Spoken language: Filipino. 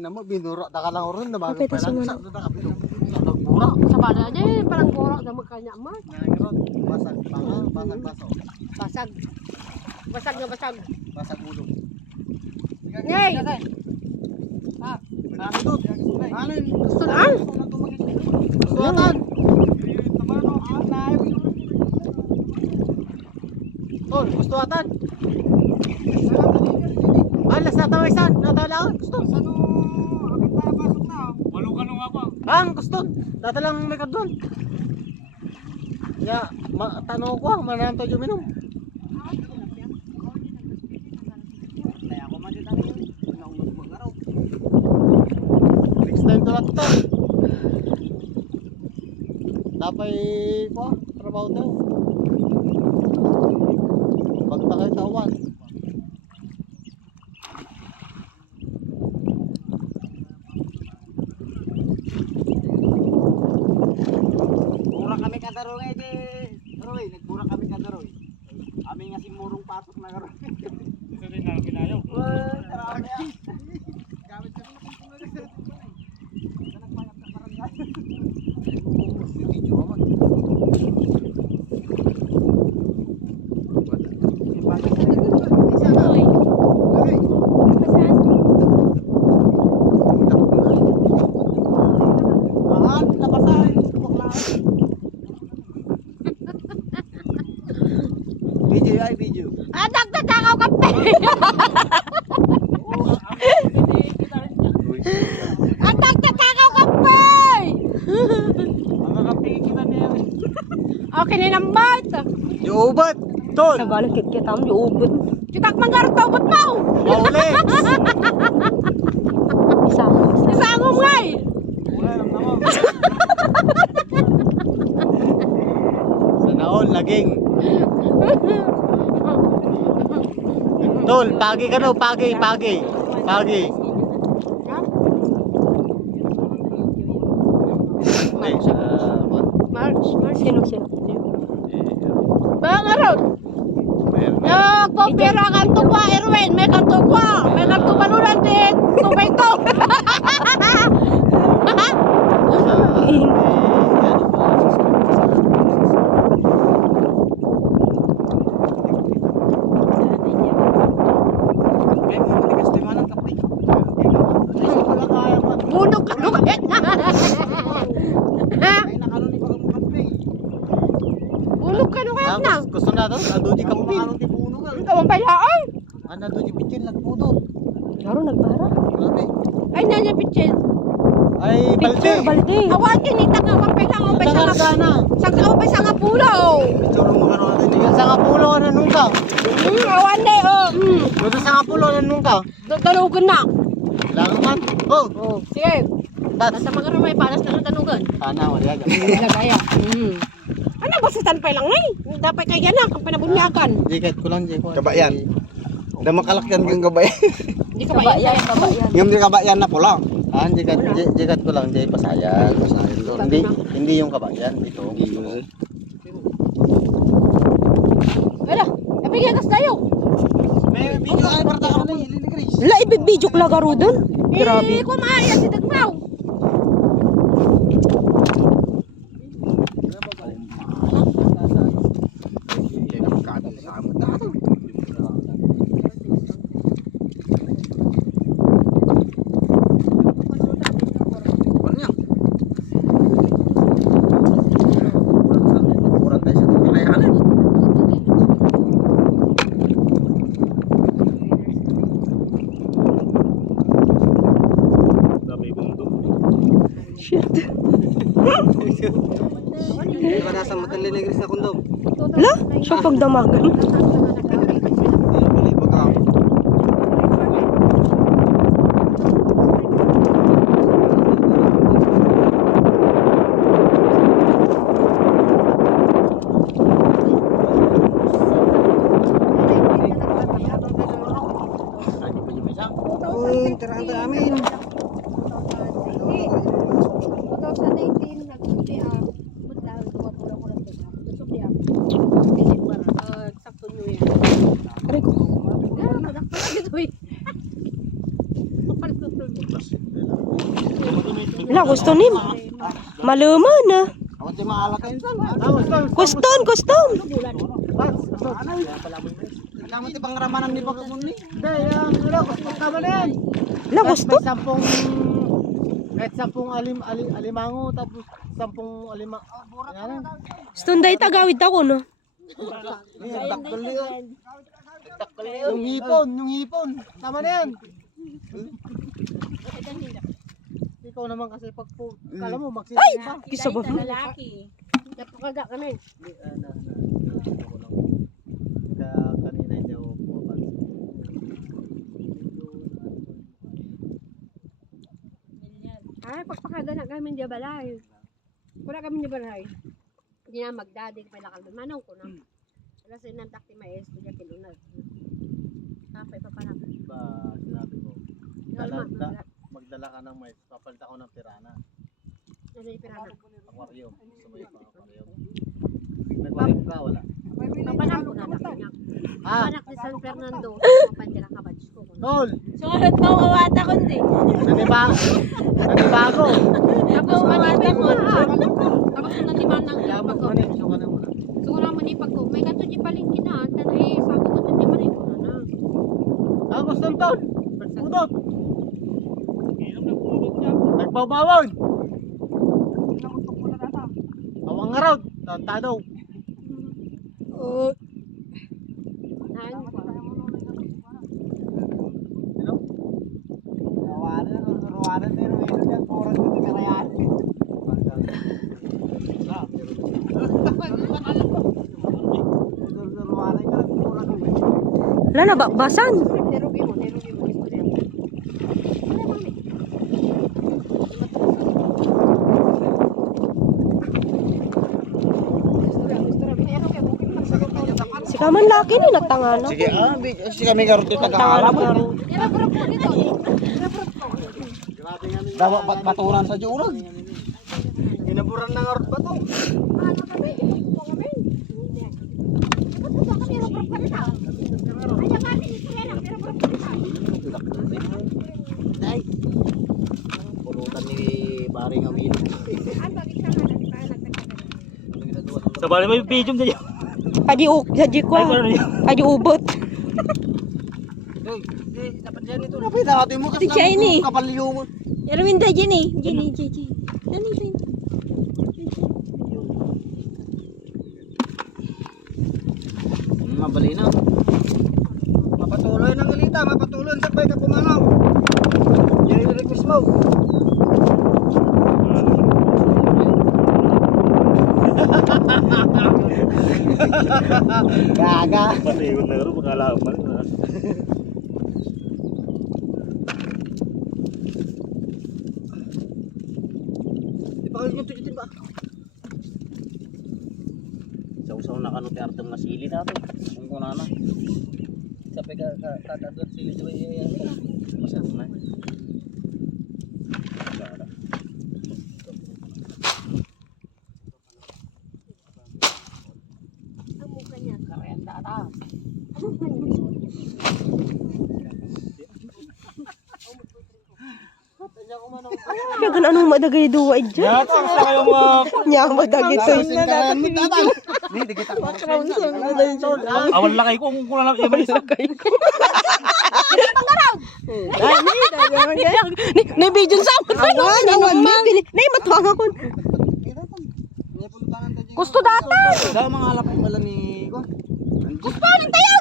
na mo, binuro. Taka lang oron na bago Okay, pa tas lang. sumano. Sa nakabinuro. Sa bura. Sa bala aja parang borak na magkanya mo. Nagaroon. Basag panga, basag baso. Basag. Basag na basag. Basag ulo. Ngay. Nakakitut. Ano yun? Gusto na. Suwatan. Tol, gustuatan. Alas na tawisan. Natalaan. Gusto. Walong ka nung apa? Ang gusto. Dadalang may kadon. Ya, tanong ko, mananto yung minum. Next time to to. Tapay ko, trabaho daw. Pagtakay sa uwan. Mura kami kadaroy di. Roy, nagmura kami kadaroy. Ami nga si murong patok na karoy. Ito din ang pinayaw. Gamit kami ng kumpuna. Video ay video. Adak na takaw kape. Adak na takaw kape. Ang kapingin kita niya. Okay ni nambat. Yubat, tol. Sa bala kit-kit am ubod. Kita mangarot tawbat mo. Mauli. Isa. Isa mo ngay. Wala lang naman. Sana all laging. Tol, pagi ka no, pagi. Ay, March. Sino? Bangarot. Pera kanto kwa Erwin, may kanto baluran din. Tubig to. Bunog ka lumit na. Bunog ka lumit na. Gusto na daw, ando di kampil. Ikaw ang bayaan. Ano do di pitin nagpudo. Laro nagbara. Grabe. Ay, nanya pichil. Ay, Picture balde. Awan kinita ka kampay lang ang baysa nga. sana. Sangka ang baysa nga pulo. Picture mo karon natin yan sa ngapulo na nung ka. Awan de oh. Dito sa ngapulo na nung ka. Danugan na. Lang man. Oh, Oh, sige. that's Basta magkaroon may panas na danugan. sana wala yan. Lagaya. Ano ba sa tanpay lang ngay? Dapat kay yan ang panabunyagan. Jiket ko lang, Jeko. Kabayan. Ada makalakyan yung kabayan. Di ka ba yan? Yung di kabayan na pulang. Ah, jiket ko lang, Jay Pasayan. Hindi yung kabayan, ito. Wala. Abigyan kas tayo. May video ay para ka na ilili Chris. La ibibidyo ko lagaro doon. Grabe. Eh, kumaya si Dagmaw. Shit. Di ba nasa Matalin Negros na kondom? La, siya pagdamagan. Uy, tiraan tayo amin. 2019 nagpunti mudlaw ko pulo ko lang to. Gusto niya. Sakto nyo yan. Aray ko. Madakpan dito eh. Wala, gusto nim. Maluman na. Ako si maalak kayo saan. Kuston, kuston. Naman ti pangramanan ni Pagkamundi. Hindi, yung gusto tama na yan. Wala, gusto. Kahit 10 alimango, tapos 10 alima. Yan. Guston dahi tagawid ako, no? Yung hipon. Tama na yan. Ikaw naman kasi pag kala mo magsisimba pa. Kisa ba? Lalaki. Napakaga kami. Kanina hindi ako pumapansin. Ay, pagpakaga na kami di balay. Wala kami di balay. Hindi na magdadig may lakal doon. Manong ko na. Wala sa inantak ti maestro niya kilunag. Kapay pa pala. Ba, sinabi ko. Magdala ka ng mais, papalit ako ng pirana. Ano yung pirana? Aquarium. Sumay pa aquarium. Nag-aquarium ka, wala. Papanak ko na namin. Ah, Papanak ni San Fernando. Papandira ka ba? Diyos ko. tol! Sumunod pa umawata ko hindi. Nanibago! Tapos manipag ko. Tapos naniman ng Kaya ipag ko. magmanin, ka na muna. Siguro manipag ko. May kanto di palingkin na. Tanay, sabi ko di manin ko na. Ang gusto ng tol! Nagpudot! Inom ng pudot niya. Nagbabawon! Awang nga raw, tantado. Nain ko. Rawanan din, meron yan, puro dito karayan. Wala na, basan. Nerugi mo. Gusto niya. Wala mami. Gusto rin. Nerugi mo. Si Kaman laki ni natangana. Sige, si kami karoon yung taga-alap. Nirabrap ko dito. Dapat baturan sa jurag. Ginaburan ng arot ba to? Ano kami? Ito kami. Hindi. Ito kami. Nirabrap ka dito. Ay, kami. Nirabrap ka dito. Ay. Pulutan ni Baring Awil. Ang bagay ka nga. Sa bali mo yung video niya. Adi ko. Adi ubot. Dapat yan ito. Dapat natin mo kasi Jenny. kapaliw mo. Erwinda, Jenny. Jenny. Mabali na. Mapatuloy ng ilita, mapatuloy sa pay ka pumanaw. Yan yung request mo. Gaga. Pasigot na rin, makalaman. Di ba kayo yung tikitin ba? Saw-saw na kano ti artong nasili natin. Kung kuna na. Sabi ka katadot sili di ba yan? Masarap na. Ang mukha niya. Karenda ata. Yagan anong madagay duwa dyan? Sa kayo mga... Nya madagay to. Ni di kita. Awal lakay ko kung kulang lang iba isa. Ni video sa awan. Ni matuwang ako. Gusto data. Daw mga alap pala ni ko. Gusto rin tayo.